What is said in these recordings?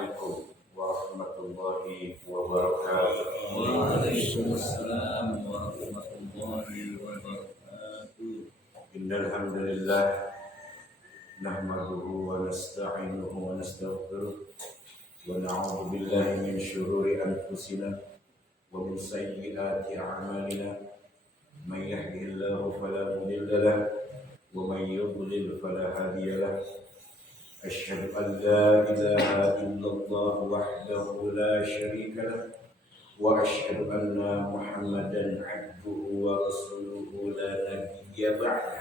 Assalamualaikum warahmatullahi wabarakatuh. Waalaikumsalam warahmatullahi wabarakatuh. Innal hamdalillah nahmaduhu wa nasta'inuhu wa nastaghfiruh wa na'udzu billahi min shururi anfusina wa min sayyiati a'malina. Man yahdihillahu fala mudilla lahu wa man yudlil fala hadiya lahu. Asyhadu an la ilaha illallah wahdahu la syarika lahu wa asyhadu anna Muhammadan 'abduhu wa rasuluhu la nabiyya ba'dah.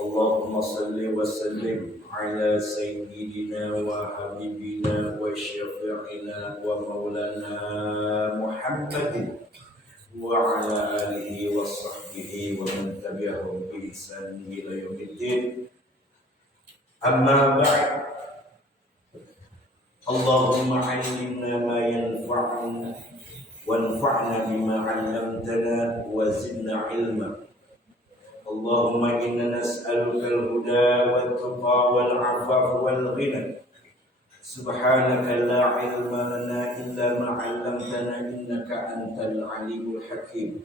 Allahumma salli wa sallim ala sayyidina wa habibina wa syafi'ina wa maulana Muhammadin wa ala alihi wa sahbihi wa man tabi'ahum bi ihsan ila yaumiddin. Amma ba'd. Allahumma 'allimna ma yanfa'una wanfa'na bima 'allamtana wa zidna 'ilma. Allahumma inna nas'aluka al-huda wat-tuqa wal-'afafa wal-ghina. Subhanaka la 'ilma lana illa ma 'allamtana innaka antal 'alimul hakim.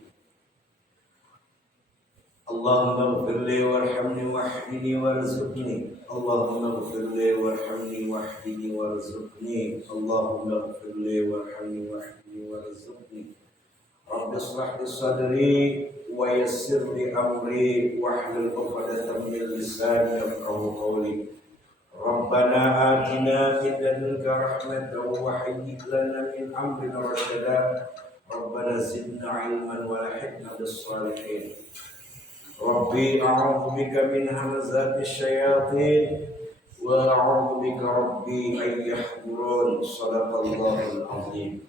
Allahumma ighfirli warhamni wahdini warzuqni. Allahumma ighfirli warhamni wahdini warzuqni. Allahumma ighfirli warhamni wahdini warzuqni. Rabbi shrah li sadri wa yassir li amri wahlul 'uqdatam min lisani yafqahu qawli. Rabbana atina fid ladunka rahmatan wa hayyi' lana min amrina rashada. Rabbana zidna 'ilman wa alhiqna bis shalihin. Rabbi a'udzu bika min hamazati syayatin wa a'udzu bika rabbi an yahdurun. Shadaqallahul azim.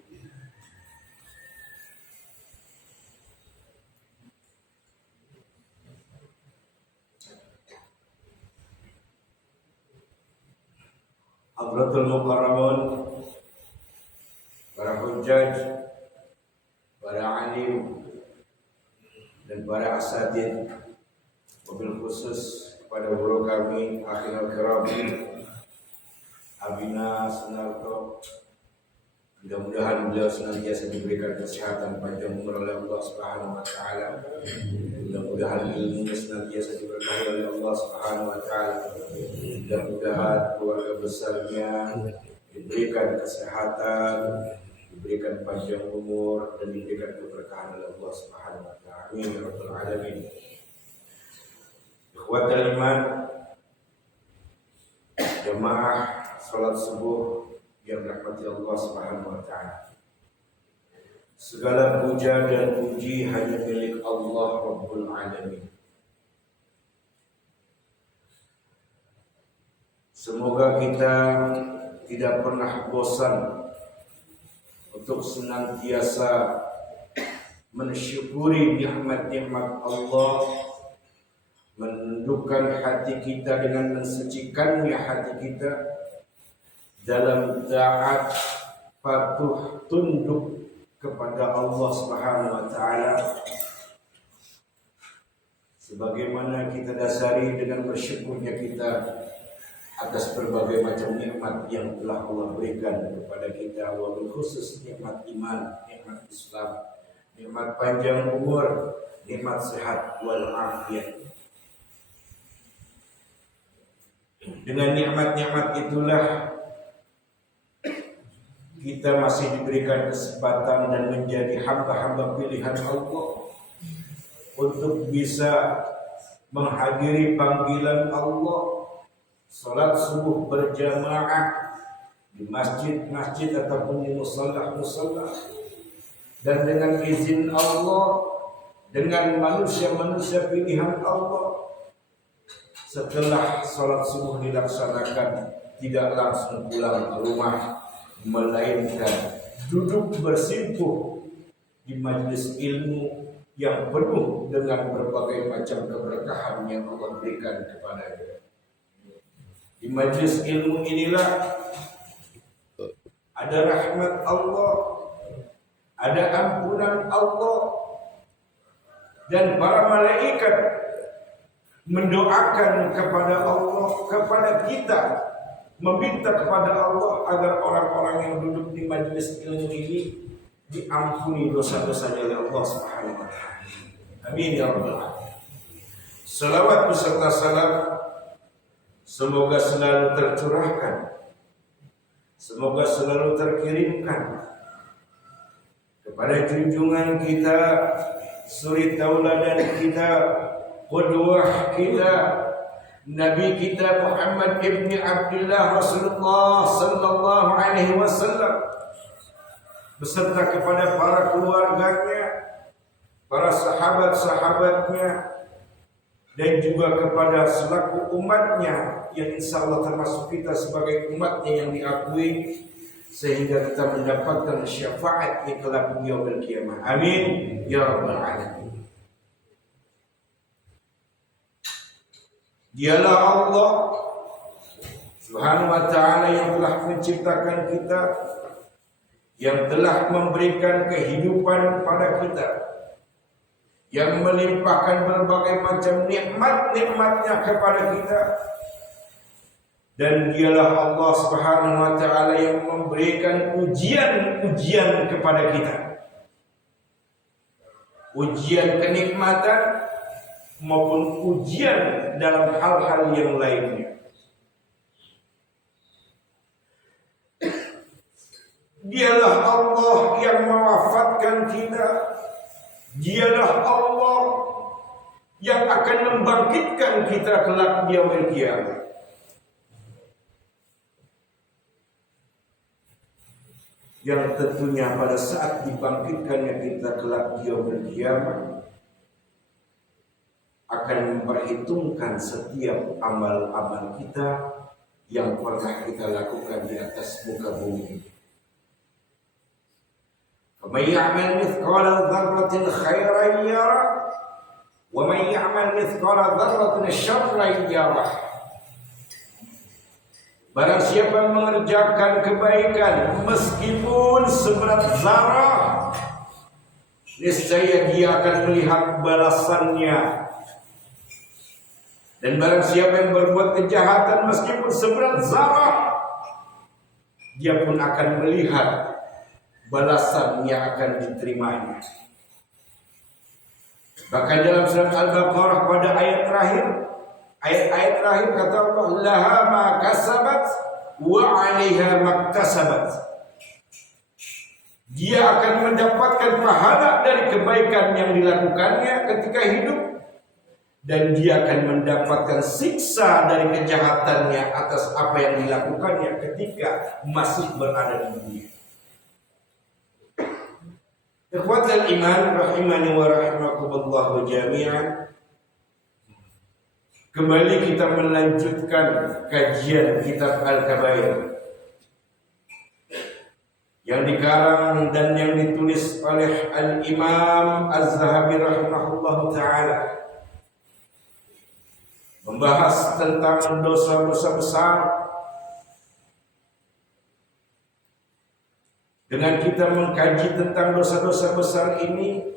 Hadratul Mukarramun, para hujjaj, para alim, dan para asatidz, wabil khusus kepada guru kami Akhil Al-Kiram Abina Sunarto. Mudah-mudahan beliau senantiasa diberikan kesehatan panjang umur oleh Allah Subhanahu wa taala. Mudah-mudahan ilmunya senantiasa diberkahi oleh Allah Subhanahu wa taala. Mudah-mudahan keluarga besarnya diberikan kesehatan, diberikan panjang umur, dan diberikan keberkahan oleh Allah Subhanahu wa taala. Amin ya rabbal alamin. Ikhwatul iman, jemaah salat subuh yang dirahmati Allah Subhanahu wa taala. Segala puja dan puji hanya milik Allah Rabbul Alamin. Semoga kita tidak pernah bosan untuk senantiasa mensyukuri nikmat-nikmat Allah, menundukkan hati kita dengan mensucikannya hati kita dalam taat, patuh, tunduk kepada Allah Subhanahu wa taala, sebagaimana kita dasari dengan bersyukurnya kita atas berbagai macam nikmat yang telah Allah berikan kepada kita, wabil khusus nikmat iman, nikmat Islam, nikmat panjang umur, nikmat sehat wal afiat. Dengan nikmat-nikmat itulah kita masih diberikan kesempatan dan menjadi hamba-hamba pilihan Allah untuk bisa menghadiri panggilan Allah, salat subuh berjamaah di masjid-masjid ataupun di musalla-musalla, dan dengan izin Allah, dengan manusia-manusia pilihan Allah, setelah salat subuh dilaksanakan tidak langsung pulang ke rumah, melainkan duduk bersimpuh di majelis ilmu yang penuh dengan berbagai macam keberkahan yang Allah berikan kepadanya. Di majelis ilmu inilah ada rahmat Allah, ada ampunan Allah, dan para malaikat mendoakan kepada Allah, kepada kita, meminta kepada Allah agar orang-orang yang duduk di majelis ilmu ini diampuni dosa-dosanya oleh Allah Subhanahu wa taala. Amin ya rabbal alamin. Salawat beserta salam semoga selalu tercurahkan, semoga selalu terkirimkan kepada junjungan kita, suri tauladan kita, qudwah kita, Nabi kita Muhammad ibn Abdullah Rasulullah sallallahu alaihi wasallam, beserta kepada para keluarganya, para sahabat-sahabatnya, dan juga kepada selaku umatnya yang insya Allah termasuk kita sebagai umatnya yang diakui, sehingga kita mendapatkan syafaat di kelak yaumil qiyamah. Amin ya rabbal alamin. Dialah Allah Subhanahu wa taala yang telah menciptakan kita, yang telah memberikan kehidupan pada kita, yang melimpahkan berbagai macam nikmat-nikmatnya kepada kita. Dan dialah Allah Subhanahu wa taala yang memberikan ujian-ujian kepada kita. Ujian kenikmatan maupun ujian dalam hal-hal yang lainnya. Dialah Allah yang mewafatkan kita. Dialah Allah yang akan membangkitkan kita kelak di yaumil qiyamah. Yang tentunya pada saat dibangkitkannya kita kelak di yaumil qiyamah akan memperhitungkan setiap amal-amal kita yang pernah kita lakukan di atas muka bumi. Faman ya'mal mithqala dzarratin khairan yarah wa man ya'mal mithqala dzarratin syarran yarah. Barang siapa yang mengerjakan kebaikan meskipun seberat zarah, niscaya dia akan melihat balasannya. Dan barang siapa yang berbuat kejahatan meskipun seberat zarah, dia pun akan melihat balasan yang akan diterimanya. Bahkan dalam surat Al-Baqarah pada ayat terakhir kata Allah, laha ma kasabat wa 'alaiha maktasabat. Dia akan mendapatkan pahala dari kebaikan yang dilakukannya ketika hidup, dan dia akan mendapatkan siksa dari kejahatannya atas apa yang dilakukannya ketika masih berada di dunia. Ikhwatal iman rahimani wa rahimakumullah jami'an. Kembali kita melanjutkan kajian kitab Al-Kabair yang dikarang dan yang ditulis oleh Al-Imam Az-Zahabi rahimahullah ta'ala, membahas tentang dosa-dosa besar. Dengan kita mengkaji tentang dosa-dosa besar ini,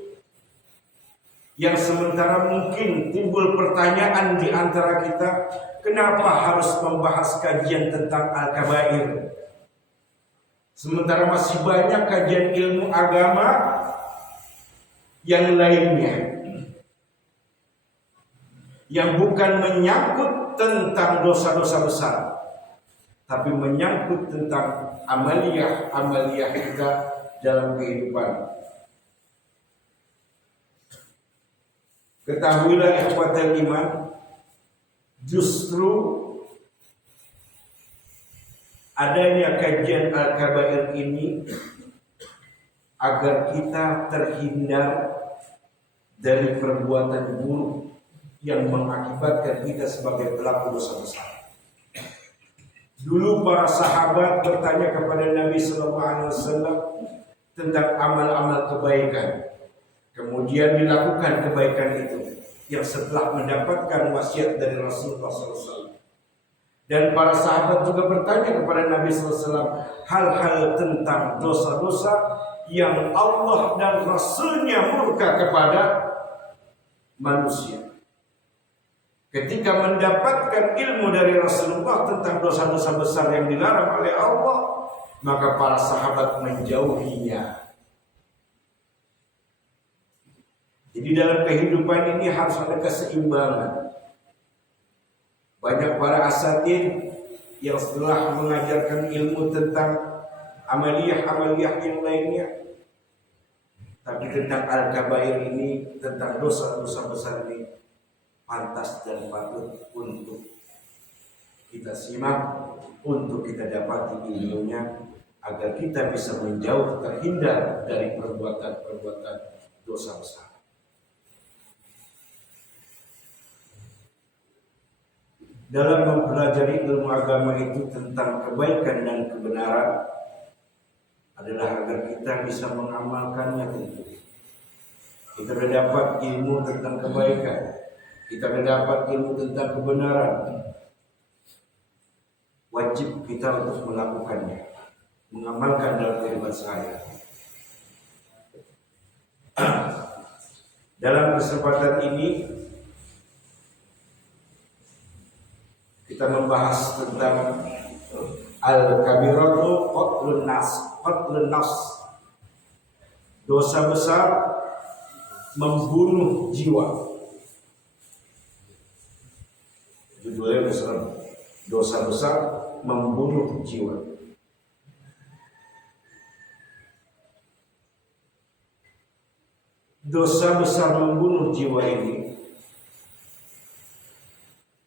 yang sementara mungkin timbul pertanyaan di antara kita, kenapa harus membahas kajian tentang Al-Kabair? Sementara masih banyak kajian ilmu agama yang lainnya yang bukan menyangkut tentang dosa-dosa besar, tapi menyangkut tentang amaliyah kita dalam kehidupan. Ketahuilah ikhwatal iman, justru adanya kajian Al-Kabair ini agar kita terhindar dari perbuatan buruk yang mengakibatkan kita sebagai pelaku dosa besar. Dulu para sahabat bertanya kepada Nabi SAW tentang amal-amal kebaikan. Kemudian dilakukan kebaikan itu yang setelah mendapatkan wasiat dari Rasulullah SAW. Dan para sahabat juga bertanya kepada Nabi SAW hal-hal tentang dosa-dosa yang Allah dan Rasulnya murka kepada manusia. ketika mendapatkan ilmu dari Rasulullah tentang dosa-dosa besar yang dilarang oleh Allah, maka para sahabat menjauhinya. Jadi dalam kehidupan ini harus ada keseimbangan. Banyak para asatid yang setelah mengajarkan ilmu tentang amaliyah-amaliyah yang lainnya, tapi tentang al-kabair ini, tentang dosa-dosa besar ini, pantas dan patut untuk kita simak, untuk kita dapati ilmunya, agar kita bisa menjauh, terhindar dari perbuatan-perbuatan dosa besar. Dalam mempelajari ilmu agama itu tentang kebaikan dan kebenaran adalah agar kita bisa mengamalkannya tentu. Kita mendapat ilmu tentang kebaikan, kita mendapat ilmu tentang kebenaran. Wajib kita untuk melakukannya, mengamalkan dalam kehidupan sehari-hari. Dalam kesempatan ini kita membahas tentang al-kabiratu qatlun nas. Dosa besar membunuh jiwa. Judulnya besar. Dosa besar membunuh jiwa. Dosa besar membunuh jiwa ini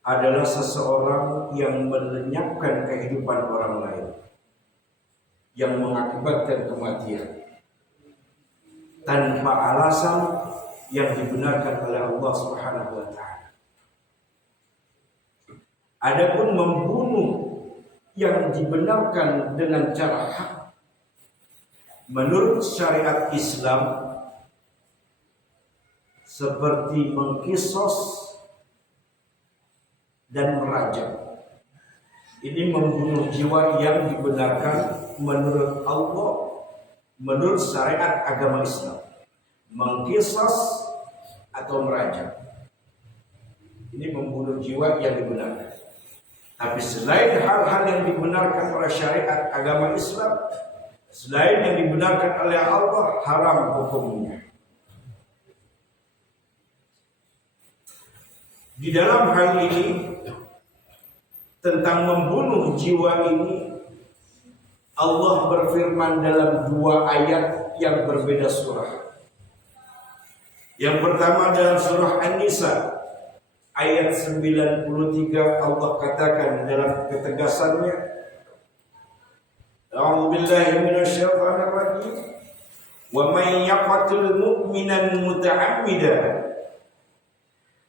adalah seseorang yang melenyapkan kehidupan orang lain, yang mengakibatkan kematian tanpa alasan yang dibenarkan oleh Allah Subhanahu wa taala. Adapun membunuh yang dibenarkan dengan cara hak menurut syariat Islam, seperti mengkisos dan merajam, ini membunuh jiwa yang dibenarkan menurut Allah, menurut syariat agama Islam. Mengkisos atau merajam, ini membunuh jiwa yang dibenarkan. Tapi selain hal-hal yang dibenarkan oleh syariat agama Islam, selain yang dibenarkan oleh Allah, haram hukumnya. Di dalam hal ini, tentang membunuh jiwa ini, Allah berfirman dalam dua ayat yang berbeda surah. Yang pertama dalam surah An-Nisa ayat 93, Allah katakan dalam ketegasannya, A'udzu billahi minasyaitonir rajim. Wa may yaqtul mu'minan muta'ammidan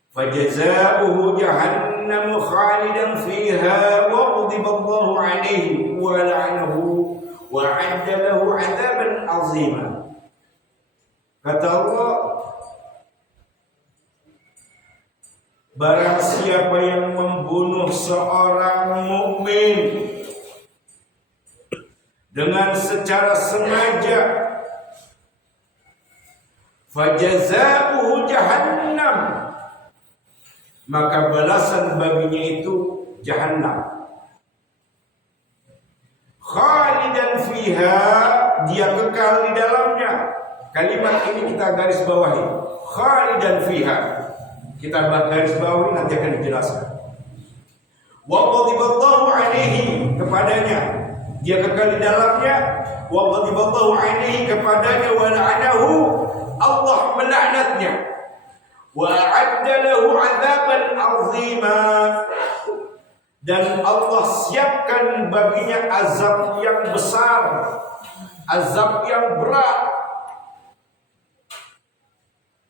fajazā'uhu jahannamu khālidan fīhā wa ghadiba Allahu 'alayhi wa la'anahu wa 'adda lahu 'adzaban 'azīmā. Kata Allah, barang siapa yang membunuh seorang mukmin dengan secara sengaja, fajazā'uhu jahannam, maka balasan baginya itu jahannam. Khalidan fiha, dia kekal di dalamnya. Kalimat ini kita garis bawahi. Khalidan fiha, kita garis bawahi, nanti akan dijelaskan. Wa ghadiballahu alaihi, kepadanya dia kekal di dalamnya. Wa ghadiballahu alaihi, kepadanya, wa la'anahu, Allah melaknatnya. Wa a'adda lahu 'adzaban 'azima, dan Allah siapkan baginya azab yang besar, azab yang berat.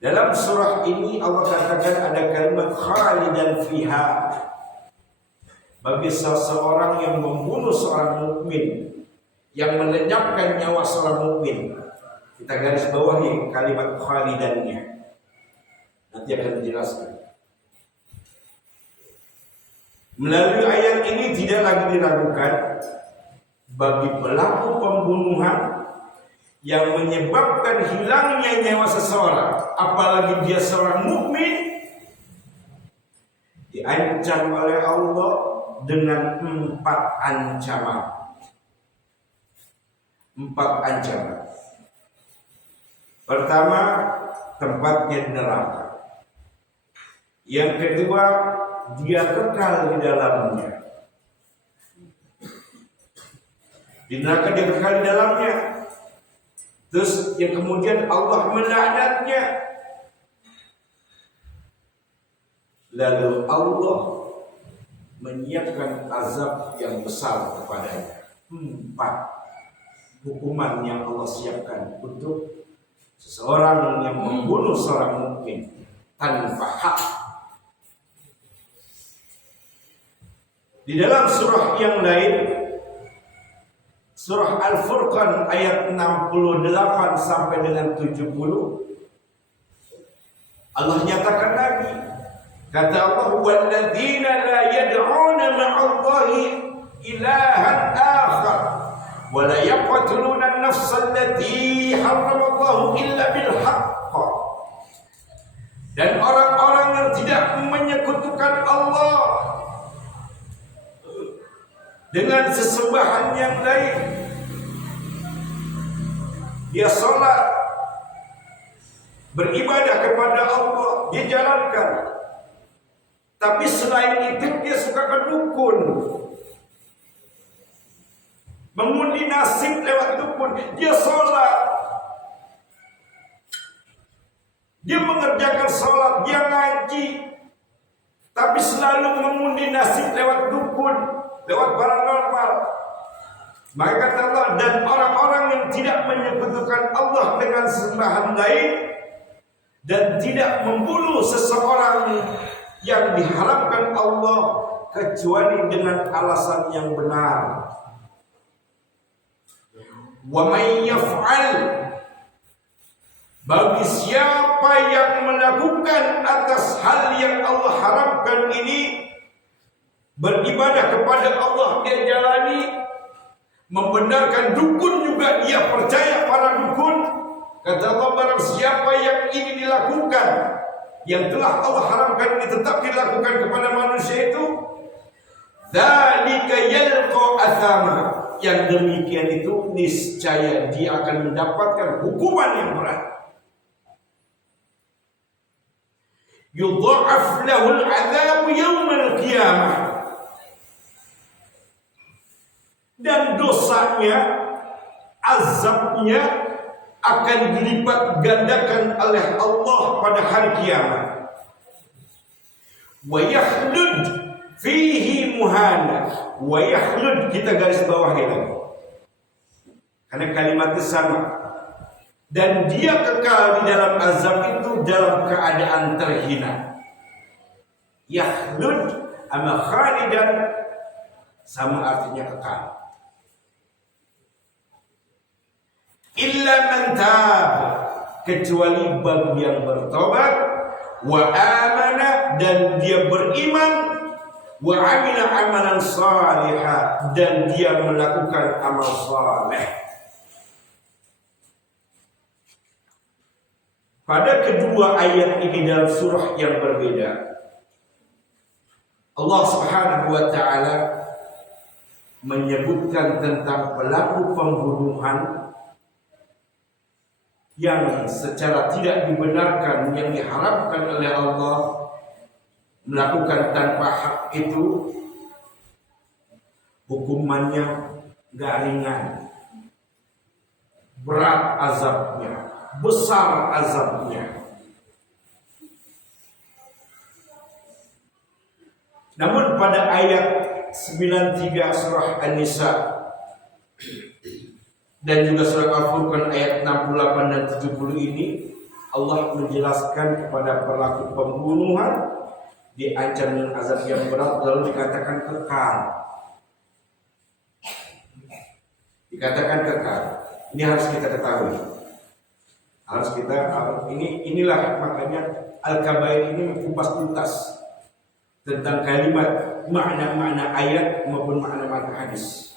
Dalam surah ini Allah katakan ada kalimat khalidan fiha, bagi seseorang yang membunuh seorang mukmin, yang melenyapkan nyawa seorang mukmin. Kita garis bawahi kalimat khalidannya, nanti akan dijelaskan. Melalui ayat ini tidak lagi diragukan bagi pelaku pembunuhan yang menyebabkan hilangnya nyawa seseorang, apalagi dia seorang mukmin, di diancam oleh Allah dengan 4 ancaman. 4 ancaman. Pertama, tempatnya neraka. Yang kedua, dia kekal di dalamnya. Di neraka dia kekal di dalamnya. Terus yang kemudian Allah melaknatnya. Lalu Allah menyiapkan azab yang besar kepadanya. 4 hukuman yang Allah siapkan untuk seseorang yang membunuh seorang mukmin tanpa hak. Di dalam surah yang lain, surah Al-Furqan ayat 68 sampai dengan 70, Allah nyatakan lagi, kata Allah, walladzina la yad'una ma'allahi ilahan akhar wa la yaqtuluna an-nafsa allati harramallahu illa bil haqq. Dan orang-orang yang tidak menyekutukan Allah dengan sesembahan yang lain. Dia sholat, beribadah kepada Allah, dia jalankan. Tapi selain itu dia suka kedukun, mengundi nasib lewat dukun. Dia sholat, dia mengerjakan sholat, dia ngaji, tapi selalu mengundi nasib lewat dukun, lewat paranormal. Maka kata Allah, dan orang-orang yang tidak menyekutukan Allah dengan sembahan lain dan tidak membunuh seseorang yang diharamkan Allah kecuali dengan alasan yang benar. Wa may yaf'al, bagi siapa yang melakukan atas hal yang Allah haramkan ini, beribadah kepada Allah dia jalani, membenarkan dukun juga dia percaya para dukun. Kata Allah, barang siapa yang ini dilakukan, yang telah Allah haramkan ini tetap dilakukan kepada manusia itu, dzalika yalqa athama, yang demikian itu niscaya dia akan mendapatkan hukuman yang berat. Yudha'af lahul 'adzab yaumil qiyamah, dan dosanya, azabnya akan dilipat gandakan oleh Allah pada hari kiamat. Wa yakhlud fihi muhana. Wa yakhlud, kita garis bawah itu, karena kalimatnya sama. Dan dia kekal di dalam azab itu dalam keadaan terhina. Yakhlud ama khalidan sama artinya kekal. Illa man tab, kecuali bagi yang bertobat, wa amana, dan dia beriman, wa amila amalan salihah, dan dia melakukan amal saleh. Pada kedua ayat ini dalam surah yang berbeda, Allah Subhanahu wa taala menyebutkan tentang pelaku pembunuhan yang secara tidak dibenarkan, yang diharapkan oleh Allah, melakukan tanpa hak itu, hukumannya gak ringan, berat azabnya, besar azabnya. Namun pada ayat 93 surah An-Nisa dan juga surah Al-Furqan ayat 68 dan 70 ini, Allah menjelaskan kepada pelaku pembunuhan diancam dengan azab yang berat, lalu dikatakan kekal. Dikatakan kekal. Ini harus kita ketahui. Inilah makanya Al-Kabair ini mengupas tuntas tentang kalimat, makna-makna ayat maupun makna-makna hadis.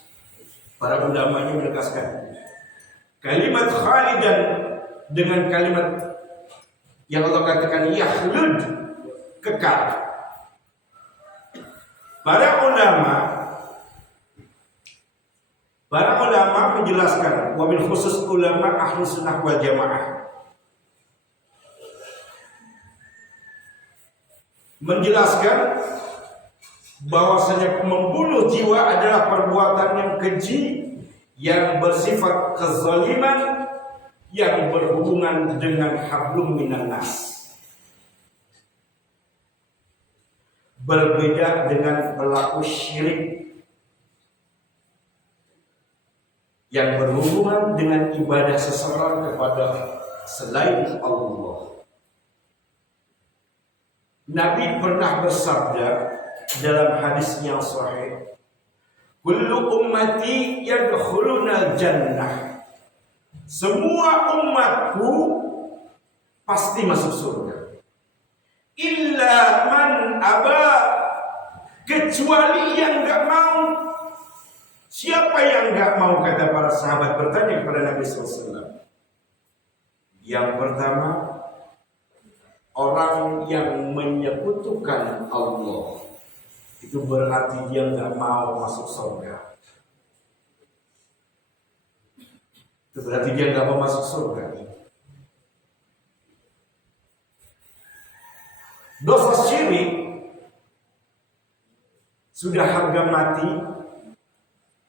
Para ulamanya menegaskan kalimat khalidan dengan kalimat yang Allah katakan yakhlud, kekal. Para ulama menjelaskan, wabil khusus ulama ahli sunnah wal jamaah, menjelaskan bahwasanya membunuh jiwa adalah perbuatan yang keji, yang bersifat kezaliman, yang berhubungan dengan hablum minan nas. Berbeda dengan pelaku syirik yang berhubungan dengan ibadah seseorang kepada selain Allah. Nabi pernah bersabda dalam hadis yang sahih, kullu ummati yadkhuluna jannah. Semua umatku pasti masuk surga. Illa man aba, kecuali yang enggak mau. Siapa yang enggak mau? Kata para sahabat bertanya kepada Nabi SAW. Yang pertama, orang yang menyekutukan Allah. Itu berarti dia enggak mau masuk surga. Itu berarti dia enggak mau masuk surga. Dosa syirik sudah harga mati,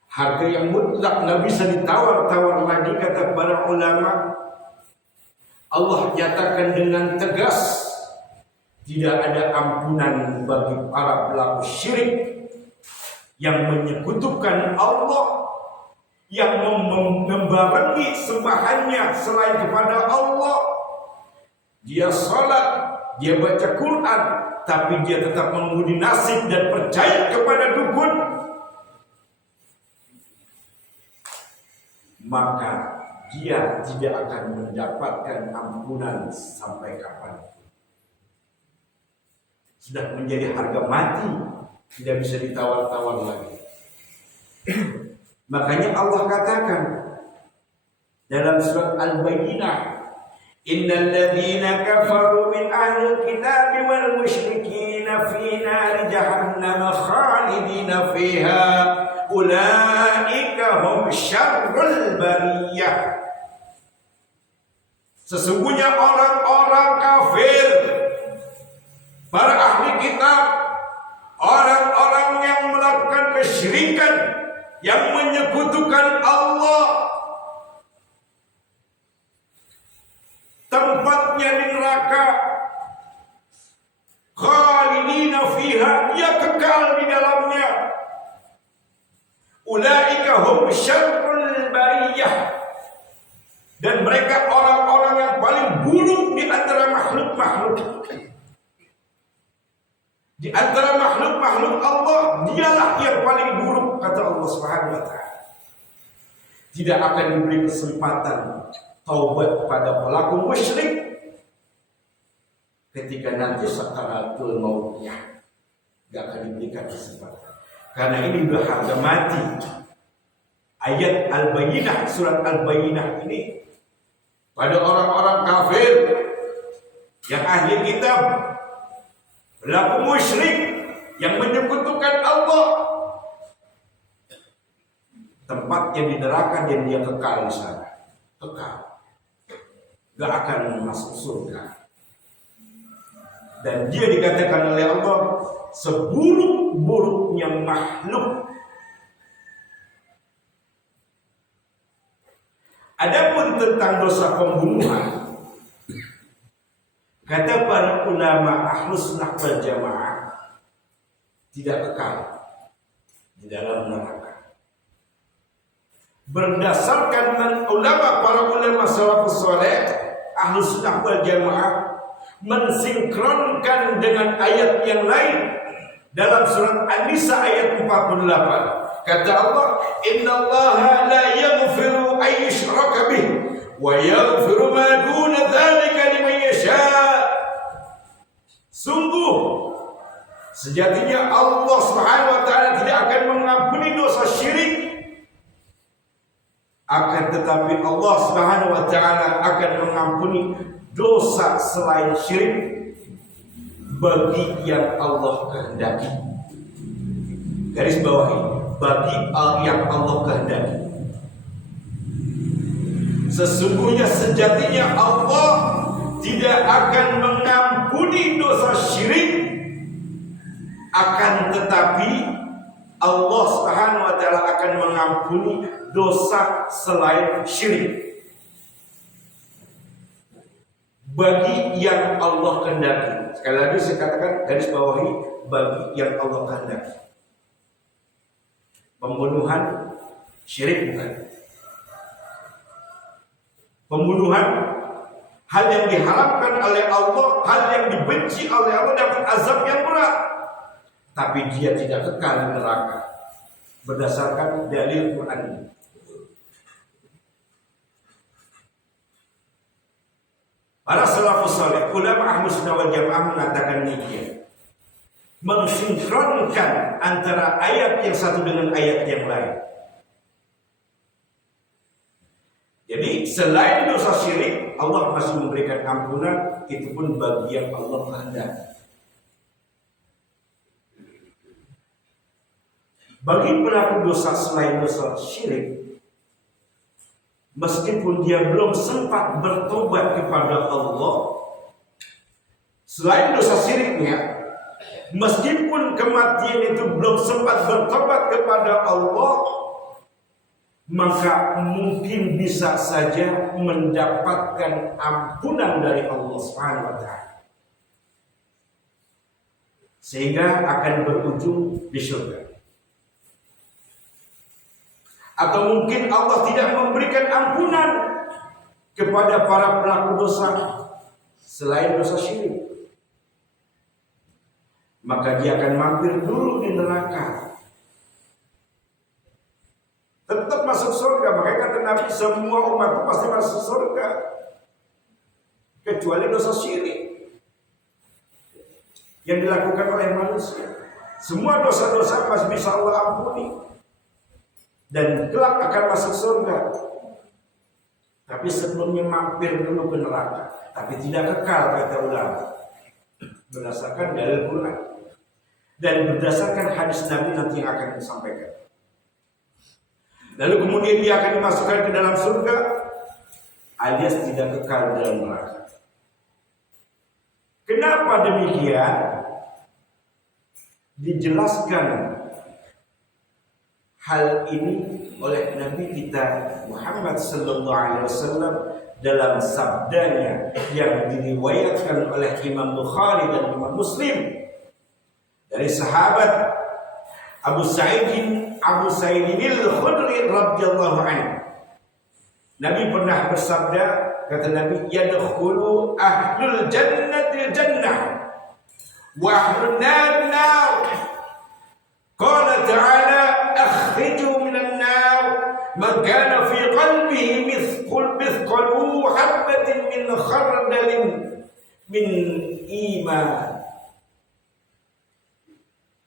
harga yang mutlak, nggak bisa ditawar-tawar lagi, kata para ulama. Allah nyatakan dengan tegas, tidak ada ampunan bagi para pelaku syirik yang menyekutukan Allah, yang membarengi sembahannya selain kepada Allah. Dia salat, dia baca Quran, tapi dia tetap mengundi nasib dan percaya kepada dukun. Maka dia tidak akan mendapatkan ampunan sampai kapan. Sudah menjadi harga mati, tidak bisa ditawar-tawar lagi. Makanya Allah katakan dalam surat Al-Bayyinah, innal ladzina kafaru min ahlil kitabi wal musyrikina fi nari jahannam khalidina fiha ulaika hum syarrul bariyah. Sesungguhnya orang-orang kafir, para ahli kitab, orang-orang yang melakukan kesyirikan, yang menyekutukan Allah, tempatnya di neraka, khalidina fiha, dia kekal di dalamnya. Ulaika hum syarrul bariyah, dan mereka orang-orang yang paling buruk di antara makhluk-makhluk. Di antara makhluk-makhluk Allah, dialah yang paling buruk, kata Allah Subhanahu wa taala. Tidak akan diberi kesempatan taubat pada pelaku musyrik ketika nanti sakaratul mautnya, gak akan diberikan kesempatan, karena ini udah harga mati. Ayat Al-Bayyinah, surat Al-Bayyinah ini pada orang-orang kafir, yang ahli kitab, pelaku musyrik yang menyekutukan Allah, tempatnya di neraka dan dia kekal di sana, kekal, gak akan masuk surga. Dan dia dikatakan oleh Allah seburuk-buruknya makhluk. Adapun tentang dosa pembunuhan, kata para ulama ahlus sunnah wal jamaah, tidak kekal di dalam neraka. Berdasarkan ulama, para ulama salafus saleh ahlus sunnah wal jamaah mensinkronkan dengan ayat yang lain dalam surat An-Nisa ayat 48. Kata Allah, innallaha la yaghfiru ay yushraka bih wa yaghfiru ma duna dzalika liman yasha. Sungguh sejatinya Allah Subhanahu wa taala tidak akan mengampuni dosa syirik, akan tetapi Allah Subhanahu wa taala akan mengampuni dosa selain syirik bagi yang Allah kehendaki. Garis bawahi, bagi yang Allah kehendaki. Sesungguhnya sejatinya Allah tidak akan mengampuni dosa syirik, akan tetapi Allah Subhanahu wa taala akan mengampuni dosa selain syirik. Bagi yang Allah kehendaki. Sekali lagi saya katakan garis bawahi, bagi yang Allah kehendaki. Pembunuhan syirik bukan. Pembunuhan hal yang diharapkan oleh Allah, hal yang dibenci oleh Allah, dapat azab yang berat, tapi dia tidak kekal di neraka berdasarkan dalil Quran. Para salafus saleh, ulama Ahlus Sunnah wal Jamaah mengatakan demikian, mensinkronkan antara ayat yang satu dengan ayat yang lain. Jadi selain dosa syirik, Allah masih memberikan ampunan, itu pun bagi yang Allah kehendaki. Bagi pelaku dosa selain dosa syirik, meskipun dia belum sempat bertobat kepada Allah, selain dosa syiriknya, meskipun kematian itu belum sempat bertobat kepada Allah, maka mungkin bisa saja mendapatkan ampunan dari Allah Subhanahu wa taala, sehingga akan berujung di surga. Atau mungkin Allah tidak memberikan ampunan kepada para pelaku dosa selain dosa syirik, maka dia akan mampir dulu di neraka, tetap masuk surga. Makanya kata Nabi, semua umat itu pasti masuk surga kecuali dosa syirik yang dilakukan oleh manusia. Semua dosa-dosa masih bisa Allah ampuni dan kelak akan masuk surga, tapi sebelumnya mampir dulu ke neraka, tapi tidak kekal, kata ulama, berdasarkan dalil Quran dan berdasarkan hadis Nabi nanti yang akan disampaikan. Lalu kemudian dia akan dimasukkan ke dalam surga, alias tidak kekal di dalam neraka. Kenapa demikian? Dijelaskan hal ini oleh Nabi kita Muhammad sallallahu alaihi wasallam dalam sabdanya yang diriwayatkan oleh Imam Bukhari dan Imam Muslim dari sahabat Abu Sa'id al-Khudri radhiyallahu anhu. Nabi pernah bersabda, kata Nabi, yadkhulu ahlul jannati jannah wa ahlun nar nar. Qala ta'ala akhriju minan nar man kana fi qalbihi mithqalu habatin min khardalin min iman.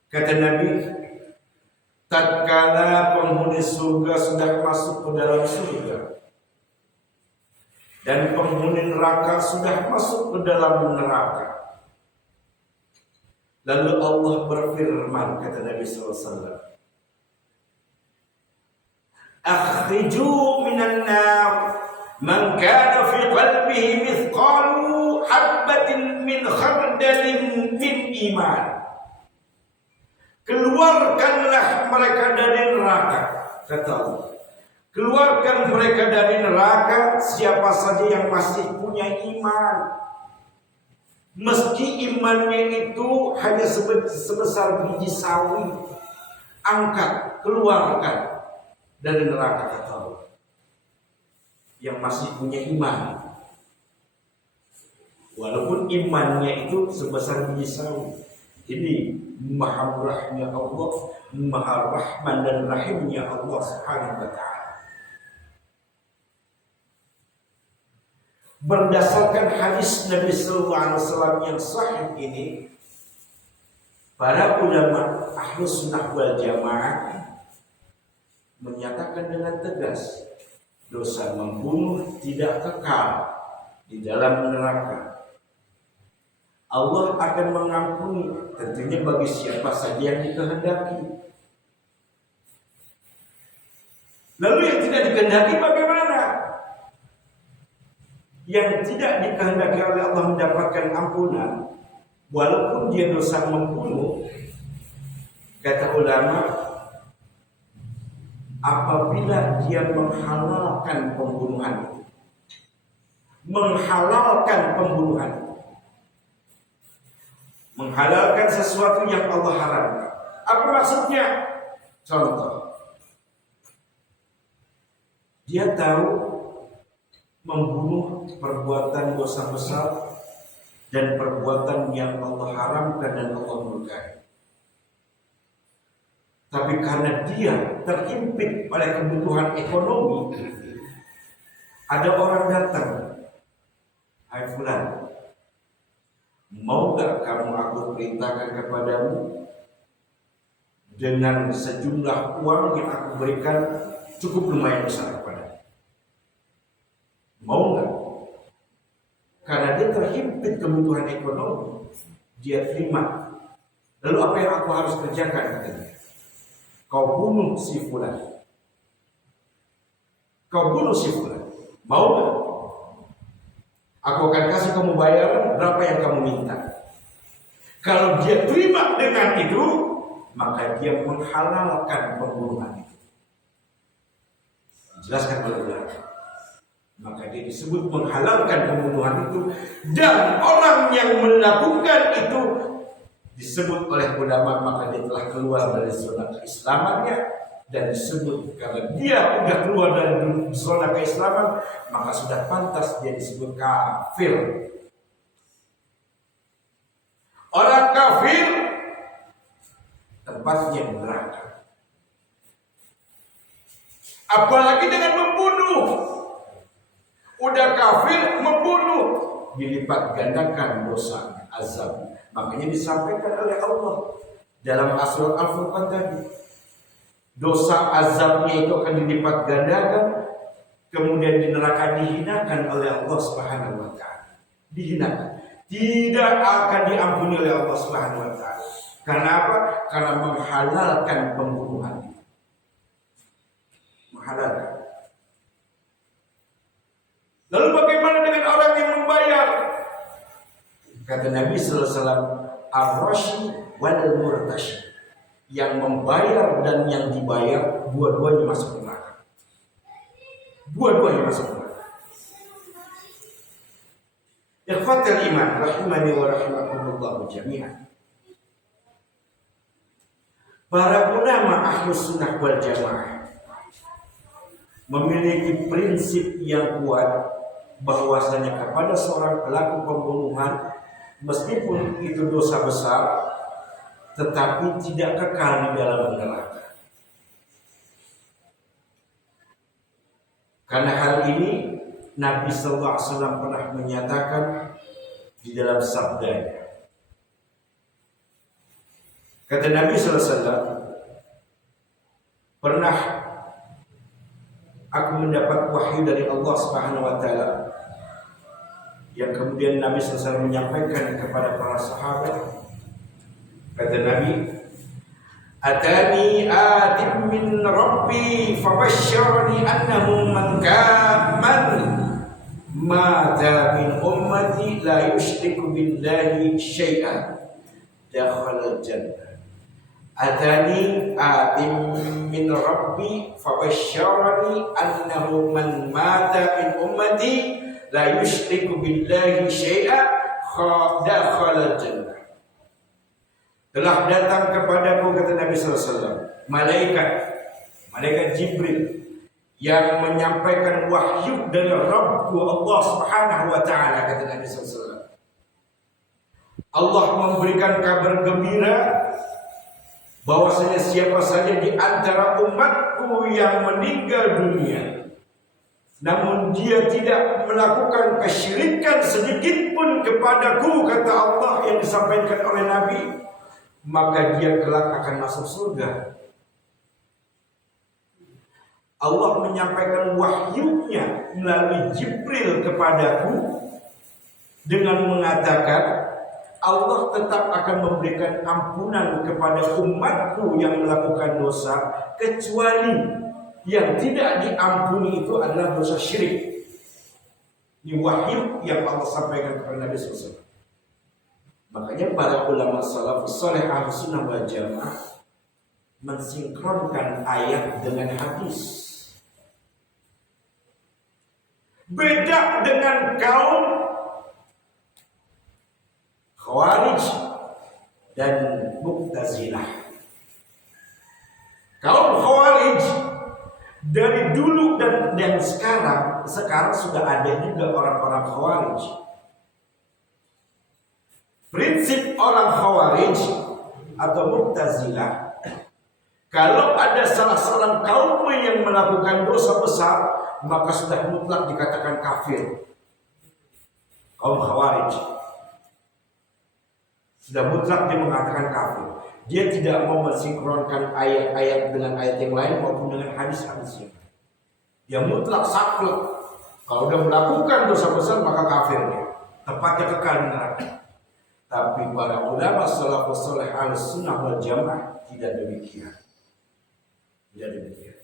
Kata Nabi, tatkala penghuni surga sudah masuk ke dalam surga dan penghuni neraka sudah masuk ke dalam neraka, lalu Allah berfirman, kata Nabi SAW, akhriju minan nar man kana fi qalbihi mithqalu habatin min khardalin min iman. Keluarkanlah mereka dari neraka, kata Allah. Keluarkan mereka dari neraka siapa saja yang masih punya iman, meski imannya itu hanya sebesar biji sawi. Angkat, keluarkan dari neraka, kata Allah, yang masih punya iman, walaupun imannya itu sebesar biji sawi. Ini maha murahnya Allah, maha rahman dan rahimnya Allah Subhanahu wa ta'ala. Berdasarkan hadis Nabi sallallahu alaihi wasallam yang sahih ini, para ulama Ahlus Sunnah wal Jamaah menyatakan dengan tegas, dosa membunuh tidak kekal di dalam neraka. Allah akan mengampuni tentunya bagi siapa saja yang dikehendaki. Lalu yang tidak dikehendaki bagaimana? Yang tidak dikehendaki oleh Allah mendapatkan ampunan, walaupun dia dosa membunuh, kata ulama, apabila dia menghalalkan pembunuhan itu, menghalalkan sesuatu yang Allah haramkan. Apa maksudnya? Contoh, dia tahu membunuh perbuatan dosa besar dan perbuatan yang Allah haramkan dan Allah murkai. Tapi karena dia terhimpit oleh kebutuhan ekonomi, ada orang datang, "Hai fulan, mau gak kamu aku perintahkan kepadamu dengan sejumlah uang yang aku berikan cukup lumayan besar kepadamu? Mau gak?" Karena dia terhimpit kebutuhan ekonomi, dia terima. Lalu apa yang aku harus kerjakan? Katanya, kau bunuh si fulan. Mau gak? Aku akan kasih kamu bayaran berapa yang kamu minta. Kalau dia terima dengan itu, maka dia menghalalkan pembunuhan itu. Jelaskan oleh ulama. Maka dia disebut menghalalkan pembunuhan itu, dan orang yang melakukan itu disebut oleh ulama maka dia telah keluar dari zona keislamannya, dan disebut karena dia sudah keluar dari zona keislaman maka sudah pantas dia disebut kafir. Orang kafir tempatnya neraka. Apalagi dengan membunuh. Udah kafir membunuh, dilipat gandakan dosa azab. Makanya disampaikan oleh Allah dalam surat Al-Furqan tadi, dosa azabnya itu akan dilipat gandakan, kemudian di neraka dihinakan oleh Allah Subhanahu wa taala. Dihinakan, tidak akan diampuni oleh Allah Subhanahu wa taala. Karena apa? Karena menghalalkan pembunuhan. Menghalalkan. Lalu bagaimana dengan orang yang membayar? Kata Nabi sallallahu alaihi wasallam, ar-rashi wal murtashi. Yang membayar dan yang dibayar, dua-duanya masuk neraka. Dua-duanya masuk neraka. Ikhwatul iman rahimani wa rahimakumullah jami'an. Para ulama Ahlus Sunnah wal Jamaah memiliki prinsip yang kuat bahwasanya kepada seorang pelaku pembunuhan, meskipun itu dosa besar, tetapi tidak kekal di dalam neraka. Karena hal ini Nabi sallallahu alaihi wasallam pernah menyatakan di dalam sabdanya. Kata Nabi sallallahu alaihi wasallam, pernah aku mendapat wahyu dari Allah Subhanahu wa taala, yang kemudian Nabi sallallahu alaihi wasallam menyampaikan kepada para sahabat. Kata Nabi, "Atani atim min Rabbi fabasyarani annahu man mata min ummati la yushriku billahi syai'an dakhala al-jannah." Atani atim min Rabbi fabasyarani annahu man mata min ummati la yushriku billahi syai'an dakhala al-jannah. Telah datang kepadaku, kata Nabi sallallahu alaihi wasallam, malaikat Jibril yang menyampaikan wahyu dari Rabb Allah Subhanahu wa taala, kata Nabi sallallahu alaihi wasallam. Allah memberikan kabar gembira bahwasanya siapa saja di antara umatku yang meninggal dunia namun dia tidak melakukan kesyirikan sedikit pun kepadaku, kata Allah yang disampaikan oleh Nabi, maka dia kelak akan masuk surga. Allah menyampaikan wahyunya melalui Jibril kepadaku dengan mengatakan Allah tetap akan memberikan ampunan kepada umatku yang melakukan dosa, kecuali Yang tidak diampuni itu adalah dosa syirik. Ini wahyu yang Allah sampaikan kepada Nabi SAW. Makanya para ulama salafus saleh Ahlus Sunnah wal Jamaah mensinkronkan ayat dengan hadis. Beda dengan kaum Khawarij dan Mu'tazilah. Kaum Khawarij dari dulu dan sekarang sudah ada juga orang-orang Khawarij. Prinsip orang Khawarij atau Mu'tazilah, kalau ada salah seorang kaum yang melakukan dosa besar, maka sudah mutlak dikatakan kafir. Kaum Khawarij sudah mutlak dia mengatakan kafir. Dia tidak mau mensinkronkan ayat-ayat dengan ayat yang lain maupun dengan hadis-hadis yang lain. Dia mutlak saklek. Kalau dia melakukan dosa besar maka kafir dia. Tempatnya kekal di neraka. Tapi para ulama salafus saleh Ahlus Sunnah wal Jamaah tidak demikian. Tidak demikian.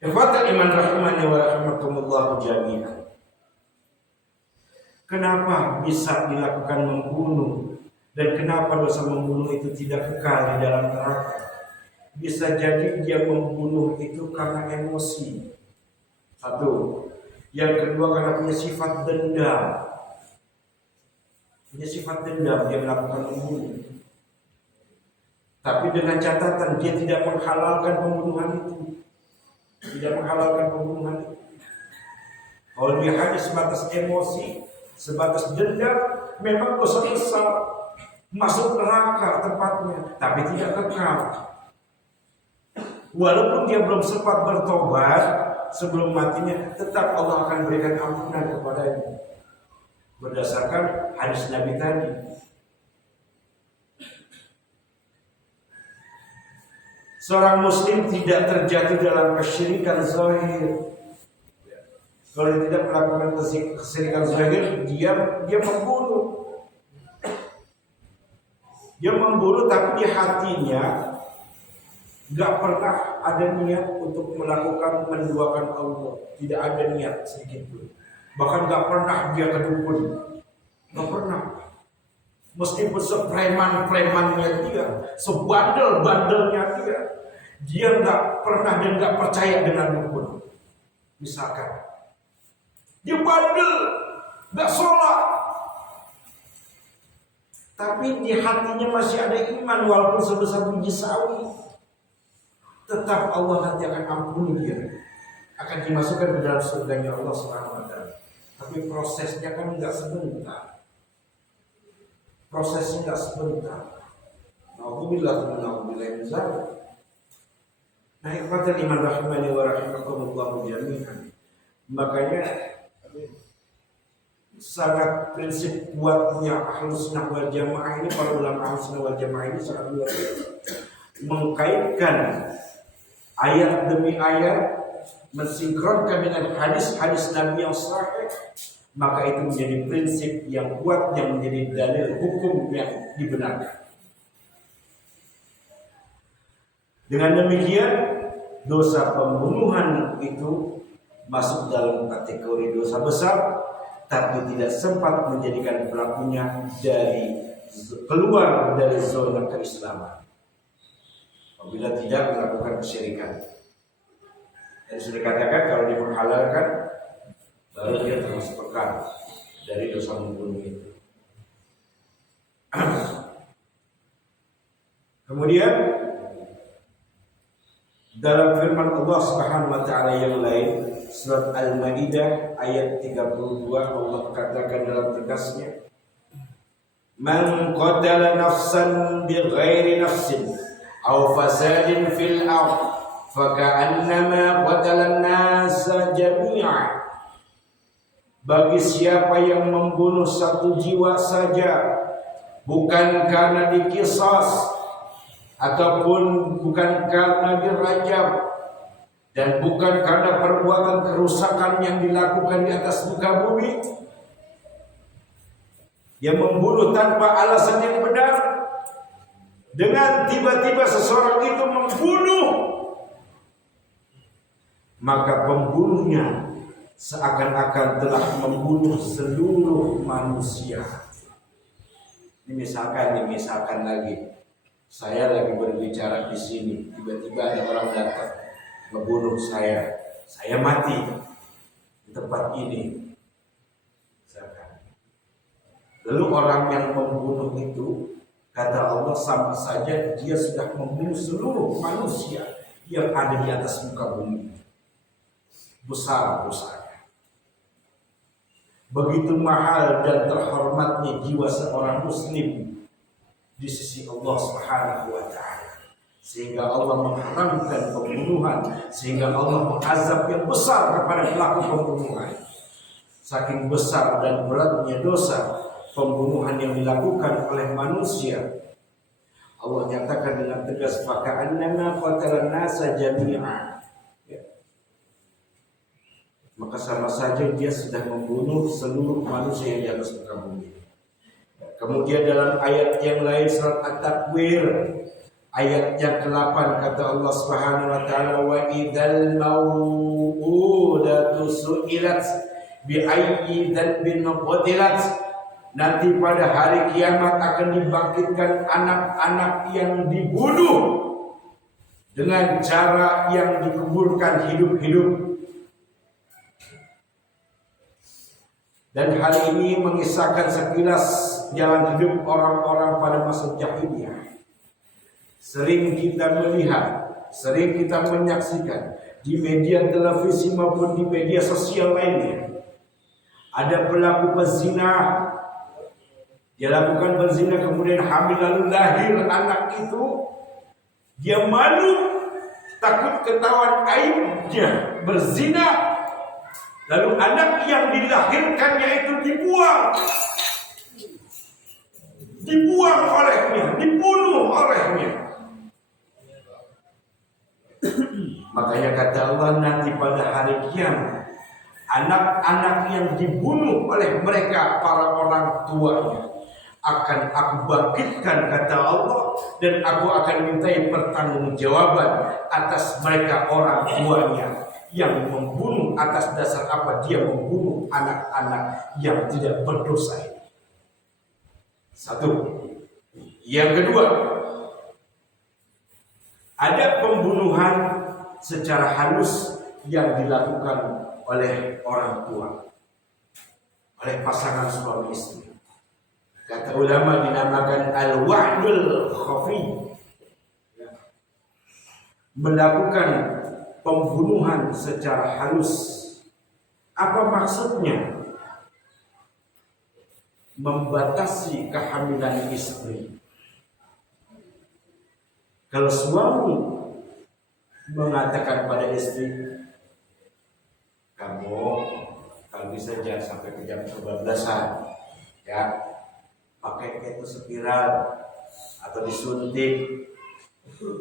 Ikhwatal iman rahimani wa rahimakumullah jami'an. Kenapa bisa dilakukan membunuh? Dan kenapa dosa membunuh itu tidak kekal di dalam neraka? Bisa jadi dia membunuh itu karena emosi. Satu. Yang kedua karena punya sifat dendam. Punya sifat dendam dia melakukan membunuh. Tapi dengan catatan dia tidak menghalalkan pembunuhan itu. Tidak menghalalkan pembunuhan itu. Kalau dia hanya sebatas emosi, sebatas dendam, memang dosa besar, masuk neraka tempatnya, tapi tidak kekal. Walaupun dia belum sempat bertobat sebelum matinya, tetap Allah akan berikan ampunan kepadanya berdasarkan hadis Nabi tadi. Seorang muslim tidak terjatuh dalam kesyirikan zahir. Kalau dia tidak melakukan kesyirikan zahir, dia membunuh. Dia membunuh tapi di hatinya gak pernah ada niat untuk melakukan menduakan Allah. Tidak ada niat sedikit pun. Bahkan gak pernah dia ke dukun. Gak pernah. Meskipun sepreman-premannya dia, sebandel-bandelnya dia gak pernah dan gak percaya dengan dukun. Misalkan dia bandel, gak sholat, tapi di hatinya masih ada iman walaupun sebesar biji sawi. Tetap Allah nanti akan ampuni dia, akan dimasukkan ke dalam surganya Allah SWT. Tapi prosesnya kan nggak sebentar. Prosesnya nggak sebentar. Nauzubillah min dzalik. Nah, ikhwatal iman rahimani wa rahimakumullah jami'an. Makanya sangat prinsip kuatnya Ahlus Sunnah wal Jamaah ini, para ulama Ahlus Sunnah wal Jamaah ini sangat luar biasa mengkaitkan ayat demi ayat, mensinkronkan dengan hadis-hadis Nabi yang sahih. Maka itu menjadi prinsip yang kuat yang menjadi dalil hukum yang dibenarkan. Dengan demikian dosa pembunuhan itu masuk dalam kategori dosa besar, tapi tidak sempat menjadikan pelakunya keluar dari zona keislaman apabila tidak melakukan kesyirikan. Dan sudah dikatakan kalau diperhalalkan baru dia termasuk pekal dari dosa membunuh itu. Kemudian dalam firman Allah Subhanahu wa taala yang lain, surat Al-Maidah ayat 32, Allah katakan dalam tegasnya, "Man qatala nafsan bighairi nafsin aw fasadin fil ardh faka'annama qatala an-nasa jami'a." Bagi siapa yang membunuh satu jiwa saja bukan karena dikisas ataupun bukan karena dirajam dan bukan karena perbuatan kerusakan yang dilakukan di atas muka bumi, yang membunuh tanpa alasan yang benar, dengan tiba-tiba seseorang itu membunuh maka pembunuhnya seakan-akan telah membunuh seluruh manusia. Ini misalkan lagi, saya lagi berbicara di sini, tiba-tiba ada orang datang membunuh saya mati di tempat ini. Lalu orang yang membunuh itu, kata Allah, sama saja dia sudah membunuh seluruh manusia yang ada di atas muka bumi. Besar dosanya. Begitu mahal dan terhormatnya jiwa seorang muslim di sisi Allah Subhanahu wa taala, sehingga Allah mengharamkan pembunuhan, sehingga Allah mengazab yang besar kepada pelaku pembunuhan. Saking besar dan beratnya dosa pembunuhan yang dilakukan oleh manusia, Allah nyatakan dengan tegas, faka'annama qatalan nasa jami'a. Maka sama saja dia sudah membunuh seluruh manusia yang di atas muka bumi. Kemudian dalam ayat yang lain surat At-Takwir ayat yang ke-8 kata Allah Subhanahu wa taala, wa idzal mau'udatu su'ilat bi ayyi dzanbin qutilat. Nanti pada hari kiamat akan dibangkitkan anak-anak yang dibunuh dengan cara yang dikuburkan hidup-hidup. Dan hal ini mengisahkan sekilas jalan hidup orang-orang pada masa jahiliyah. Sering kita melihat, sering kita menyaksikan di media televisi maupun di media sosial lainnya. Ada pelaku pezina, dia lakukan berzina kemudian hamil lalu lahir anak itu, dia malu, takut ketahuan aibnya berzina. Lalu anak yang dilahirkannya itu dibuang olehnya, dibunuh olehnya. Makanya kata Allah, nanti pada hari kiamat anak-anak yang dibunuh oleh mereka para orang tuanya akan aku bangkitkan, kata Allah, dan aku akan mintai pertanggungjawaban atas mereka orang tuanya yang membunuh atas dasar apa dia membunuh anak-anak yang tidak berdosa ini. Satu. Yang kedua, ada pembunuhan secara halus yang dilakukan oleh orang tua, oleh pasangan suami istri. Kata ulama dinamakan al-wa'dul khafi, melakukan pembunuhan secara halus. Apa maksudnya? Membatasi kehamilan istri. Kalau suami mengatakan pada istri, kamu kalau bisa jangan sampai ke jam 12-an, ya, pakai itu spiral atau disuntik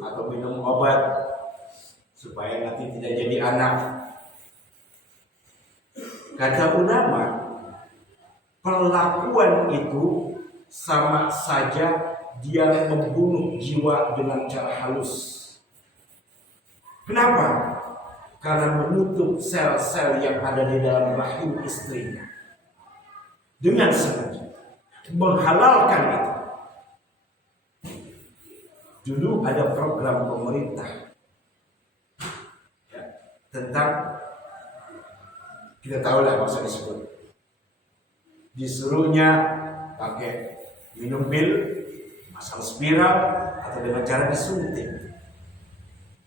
atau minum obat supaya nanti tidak jadi anak. Kata ulama, perlakuan itu sama saja dia membunuh jiwa dengan cara halus. Kenapa? Karena menutup sel-sel yang ada di dalam rahim istrinya dengan sengaja, menghalalkan itu. Dulu ada program pemerintah tentang, kita tahu lah maksudnya disebut, disuruhnya pakai minum pil, masang spiral atau dengan cara disuntik.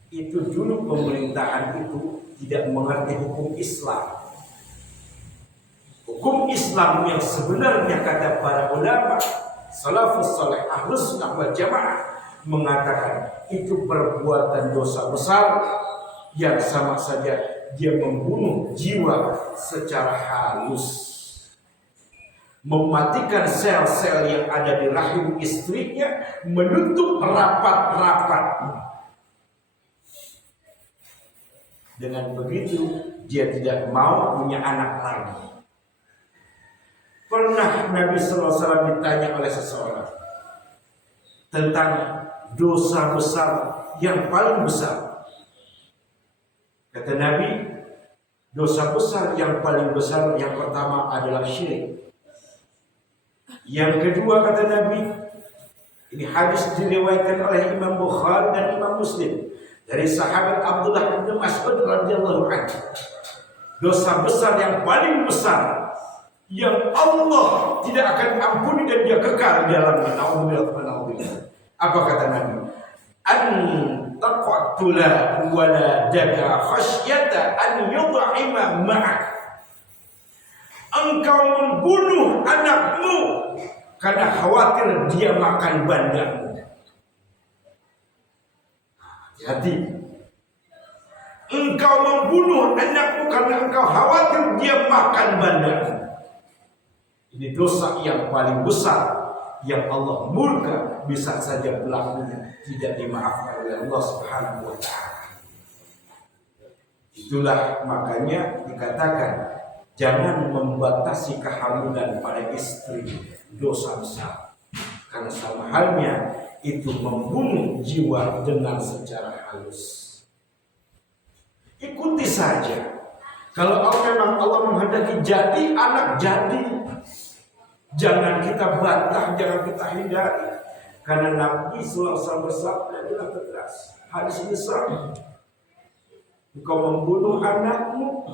Itu dulu pemerintahan itu tidak mengerti hukum Islam. Hukum Islam yang sebenarnya kata para ulama salafus saleh ahlus sunnah wal jamaah mengatakan itu perbuatan dosa besar yang sama saja dia membunuh jiwa secara halus, mematikan sel-sel yang ada di rahim istrinya, menutup rapat-rapat. Dengan begitu dia tidak mau punya anak lagi. Pernah Nabi SAW ditanya oleh seseorang tentang dosa besar yang paling besar. Kata Nabi, dosa besar yang paling besar yang pertama adalah syirik. Yang kedua kata Nabi, ini hadis diriwayatkan oleh Imam Bukhari dan Imam Muslim dari sahabat Abdullah bin Mas'ud radhiyallahu anhu. Dosa besar yang paling besar yang Allah tidak akan ampuni dan dia kekal di dalamnya. Nauzubillah. Apa kata Nabi? An taqtula waladaka khasyata an yud'ima ma'ak. Engkau membunuh anakmu karena khawatir dia makan bandamu. Jadi engkau membunuh anakmu karena engkau khawatir dia makan bandamu. Ini dosa yang paling besar yang Allah murka, bisa saja pelakunya tidak dimaafkan oleh Allah Subhanahu wa taala. Itulah makanya dikatakan jangan membatasi kehamilan pada istri, dosa besar. Karena sama halnya itu membunuh jiwa dengan secara halus. Ikuti saja. Kalau memang Allah menghendaki jadi anak jadi, jangan kita bantah, jangan kita hindari. Karena Nabi SAW bersabda adalah tegas. Hadis besar. Engkau membunuh anakmu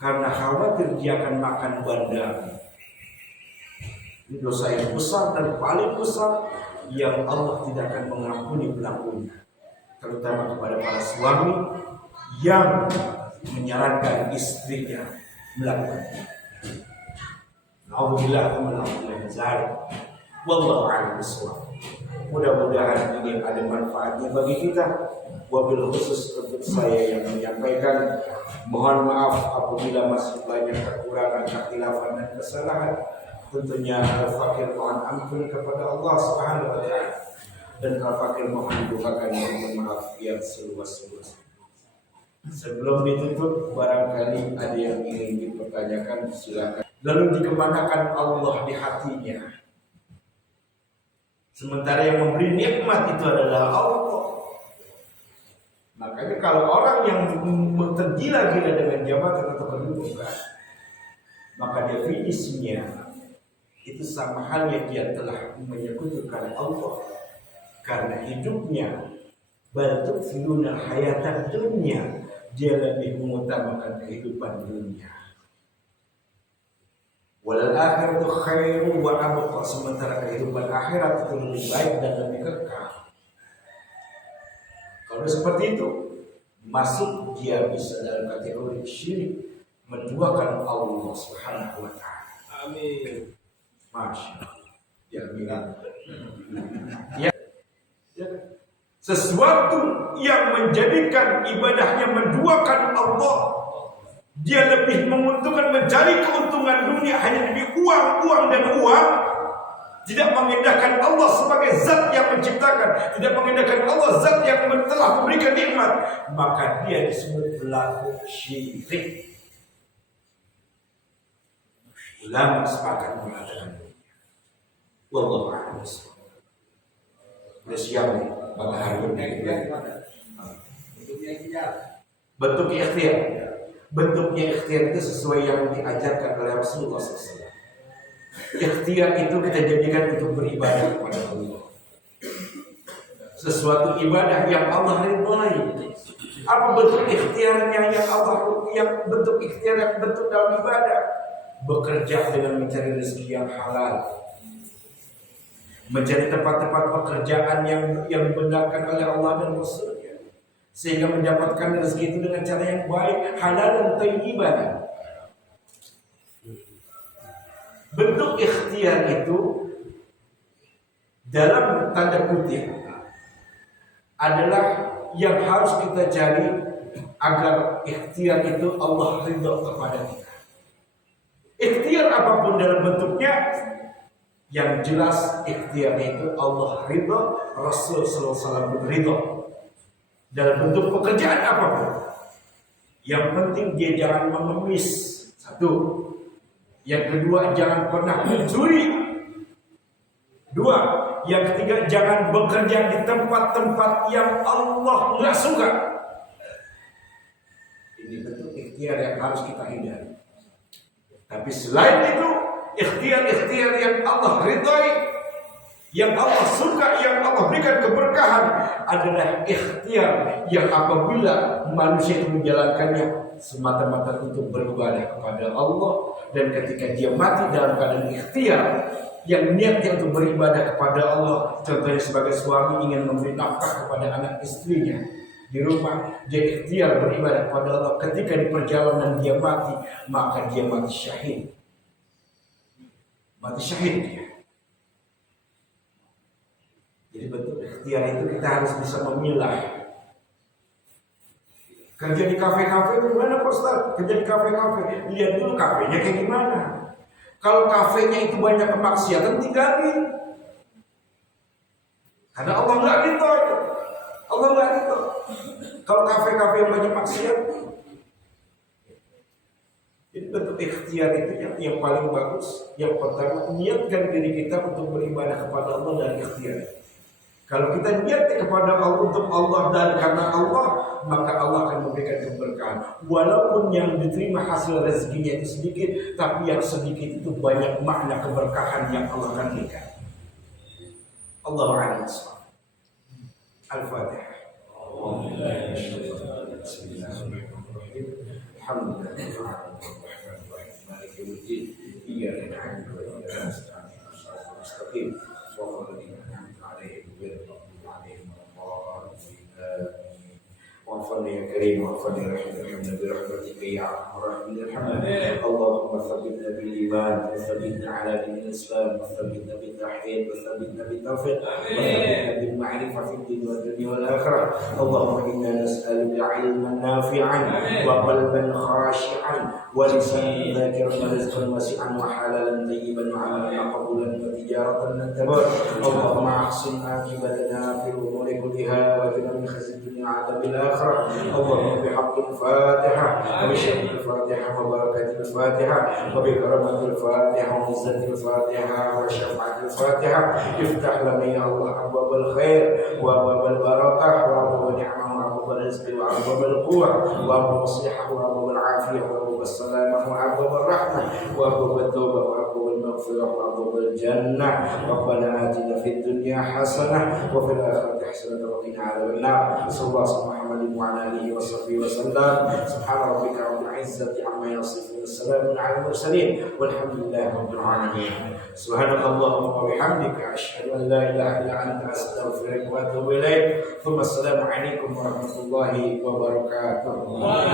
karena khawatir dia akan makan bandamu. Ini dosa yang besar dan paling besar yang Allah tidak akan mengampuni pelakunya. Terutama kepada para suami yang menyarankan istrinya melakukannya. Alhamdulillah, wallahu a'lam bishawab. Mudah-mudahan ini ada manfaatnya bagi kita. Wabil khusus untuk saya yang menyampaikan, mohon maaf apabila masih banyak kekurangan, kekhilafan dan kesalahan. Tentunya Al-Fakir mohon ampun kepada Allah Subhanahu wa taala, dan Al-Fakir mohon dibukakan mohon maaf yang seluas-luasnya. Sebelum ditutup, barangkali ada yang ingin dipertanyakan, silakan. Lalu dikemanakan Allah di hatinya? Sementara yang memberi nikmat itu adalah Allah. Makanya kalau orang yang tergila-gila dengan jabatan atau kedudukan, maka definisinya itu sama halnya dia telah menyekutukan Allah. Karena hidupnya bal tu'thiruna hayatad dunya, dia lebih mengutamakan kehidupan dunia. Walal akhiratu khairu wa abqa, sementara kehidupan akhirat itu lebih baik dan lebih kekal. Kalau seperti itu, masuk dia bisa dalam kategori syirik, menduakan Allah Subhanahu wa taala. Amin. Masya Allah. Ya. Sesuatu yang menjadikan ibadahnya menduakan Allah, dia lebih menguntungkan, mencari keuntungan dunia hanya demi uang dan uang, tidak mengindahkan Allah sebagai zat yang menciptakan, tidak mengindahkan Allah zat yang telah memberikan nikmat, maka dia disebut pelaku syirik. Ulama sepakat mengatakan wallahu a'lam. Sudah siap nih pada hari ini. Bentuk ikhtiar. Bentuknya ikhtiar itu sesuai yang diajarkan oleh Rasulullah SAW. Ikhtiar itu kita jadikan untuk beribadah kepada Allah. Sesuatu ibadah yang Allah ridhai. Apa bentuk ikhtiarnya yang bentuk ikhtiar yang bentuk dalam ibadah? Bekerja dengan mencari rezeki yang halal, mencari tempat-tempat pekerjaan yang dibenarkan oleh Allah dan Rasul-Nya, sehingga mendapatkan rezeki itu dengan cara yang baik, halal dan thayyiban. Bentuk ikhtiar itu dalam tanda kutip adalah yang harus kita cari agar ikhtiar itu Allah ridha kepada kita. Ikhtiar apapun dalam bentuknya, yang jelas ikhtiar itu Allah ridha, Rasul sallallahu alaihi wasallam ridha. Dalam bentuk pekerjaan apapun, yang penting dia jangan mengemis. Satu. Yang kedua, jangan pernah mencuri. Dua. Yang ketiga, jangan bekerja di tempat-tempat yang Allah nggak suka. Jadi bentuk ikhtiar yang harus kita hindari. Tapi selain itu, ikhtiar-ikhtiar yang Allah ridhai, yang Allah suka, yang Allah berikan keberkahan adalah ikhtiar yang apabila manusia itu menjalankannya semata-mata untuk beribadah kepada Allah, dan ketika dia mati dalam keadaan ikhtiar yang niatnya untuk beribadah kepada Allah, contohnya sebagai suami ingin memberi nafkah kepada anak istrinya di rumah, dia ikhtiar beribadah kepada Allah, ketika di perjalanan dia mati, maka dia mati syahid. Mati syahid dia. Jadi bentuk ikhtiar itu kita harus bisa memilah. Kerja di kafe-kafe gimana Pak Ustaz? Kerja di kafe-kafe, lihat dulu kafenya kayak gimana. Kalau kafenya itu banyak kemaksiatan, tinggalin. Karena Allah nggak gitu. Allah nggak gitu. Kalau kafe-kafe yang banyak maksiat, jadi bentuk ikhtiar itu yang paling bagus. Yang pertama, niatkan diri kita untuk beribadah kepada Allah dan ikhtiar. Kalau kita niat kepada Allah, untuk Allah dan karena Allah, maka Allah akan memberikan keberkahan. Walaupun yang diterima hasil rezekinya itu sedikit, tapi yang sedikit itu banyak makna keberkahan yang Allah akan berikan. Allahu a'lam. Al-Fatihah. Bismillahirrahmanirrahim. Alhamdulillah. Malik yaumiddin. Iyyaka na'budu wa iyyaka nasta'in. Shiratal mustaqim. Shiratal ladzina an'amta 'alaihim ghairil maghdubi 'alaihim waladdallin. وفضل يا كريم وفضل رحمتنا برحمتك يا ارحم الراحمين الحمد اللهم ثبتنا بالايمان وثبتنا على دين الاسلام وثبتنا بالتوحيد وثبتنا بالتوفيق وثبتنا بالمعرفه في الدين والدنيا والاخره اللهم انا نسالك علما نافعا وقلبا خاشعا ولسانا ذاكرا ورزقا واسعا وحلالا طيبا وعملا مقبولا وتجاره لن تبور اللهم احسن عاقبتنا في الامور كلها واجعلنا من خزي الدنيا وعذاب الاخره اللهم بحق الفاتحة وبشرف الفاتحة وبركة الفاتحة وبكرامة الفاتحة وعزة الفاتحة وشفاعة الفاتحة افتح لنا يا الله أبواب الخير وأبواب البركة وأبواب النعمة وأبواب الرزق وأبواب القوة وأبواب الصحة وأبواب العافية وأبواب السلامة وأبواب الرحمة وأبواب التوبة وأبواب المغفرة وأبواب الجنة ربنا آتنا في الدنيا حسنة وفي الآخرة حسنة وقنا عذاب النار صلى الله عليه محمد وعلى آله وصحبه وسلم سبحان ربك رب العزة عما يصفون السلام على المرسلين والحمد لله رب العالمين سبحانك اللهم وبحمدك أشهد أن لا إله إلا أنت أستغفرك وأتوب إليك ثم السلام عليكم ورحمة الله وبركاته.